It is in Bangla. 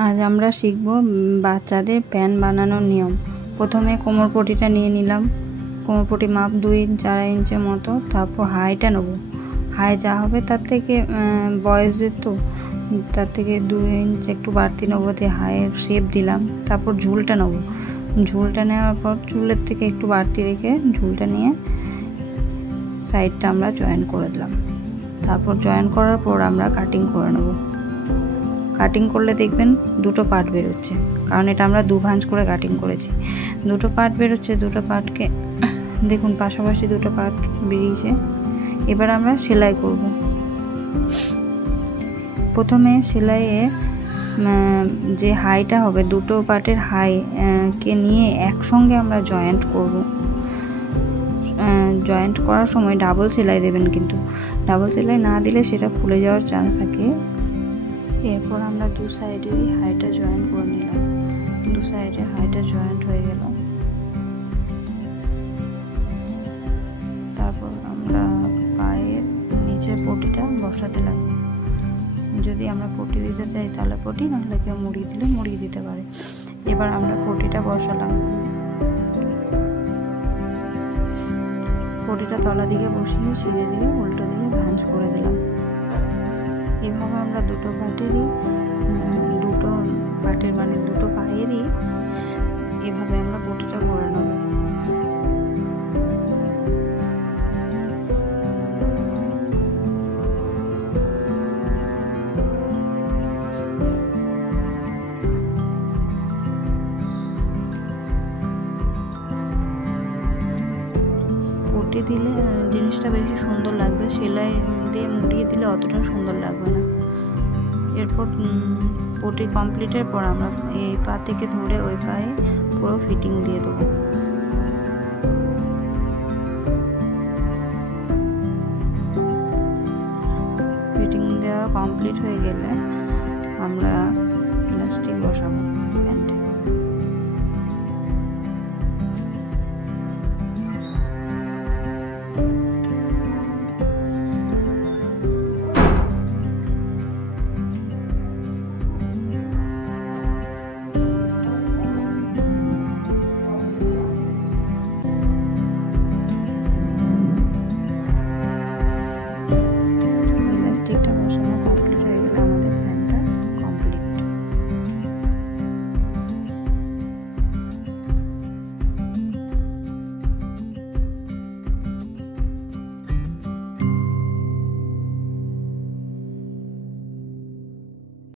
আজ আমরা শিখব বাচ্চাদের প্যান্ট বানানোর নিয়ম। প্রথমে কোমরপটিটা নিয়ে নিলাম, কোমরপটি মাপ 2 ইঞ্চ 4 ইঞ্চের মতো। তারপর হাইটা নেব, হাই যা হবে তার থেকে বয়েজের তো তার থেকে 2 ইঞ্চ একটু বাড়তি নেবো, দিয়ে হাইয়ের শেপ দিলাম। তারপর ঝুলটা নেব, ঝুলটা নেওয়ার পর চুলের থেকে একটু বাড়তি রেখে ঝুলটা নিয়ে সাইডটা আমরা জয়েন করে দিলাম। তারপর জয়েন করার পর আমরা কাটিং করে নেব। কাটিং করলে দেখবেন দুটো পার্ট বেরোচ্ছে, কারণ এটা আমরা 2 ভাঁজ করে কাটিং করেছি। দুটো পার্ট বেরোচ্ছে, দুটো পার্টকে দেখুন পাশাপাশি দুটো পার্ট বেরিয়েছে। এবার আমরা সেলাই করব। প্রথমে সেলাইয়ে যে হাইটা হবে, দুটো পার্টের হাই কে নিয়ে একসঙ্গে আমরা জয়েন্ট করব। জয়েন্ট করার সময় ডাবল সেলাই দেবেন, কিন্তু ডাবল সেলাই না দিলে সেটা খুলে যাওয়ার চান্স থাকে। এরপর আমরা 2 সাইডেরই হাইটা জয়েন্ট করে নিলাম। 2 সাইডে হাইটা জয়েন্ট হয়ে গেল। তারপর আমরা পায়ের নিচের পটিটা বসাতে লাগবো। যদি আমরা পটি দিতে চাই তাহলে পটি, নাহলে কেউ মুড়ি দিলে মুড়ি দিতে পারে। এবার আমরা পটিটা বসালাম, পটিটা তলা দিকে বসিয়ে সিধে দিকে উল্টো দিকে ভাঁজ করে দিলাম। এভাবে আমরা দুটো পার্টের মানে দুটো পায়েরই এভাবে আমরা পটিটা করে নেব। পটি দিলে জিনিসটা বেশি সুন্দর লাগবে, সেলাই দিয়ে মুড়িয়ে দিলে অতটা সুন্দর লাগবে না। এরপর পটি কমপ্লিটের পর আমরা এই পা থেকে ধরে ওই পায়ে পুরো ফিটিং দিয়ে দেবো। ফিটিং দেওয়া কমপ্লিট হয়ে গেলে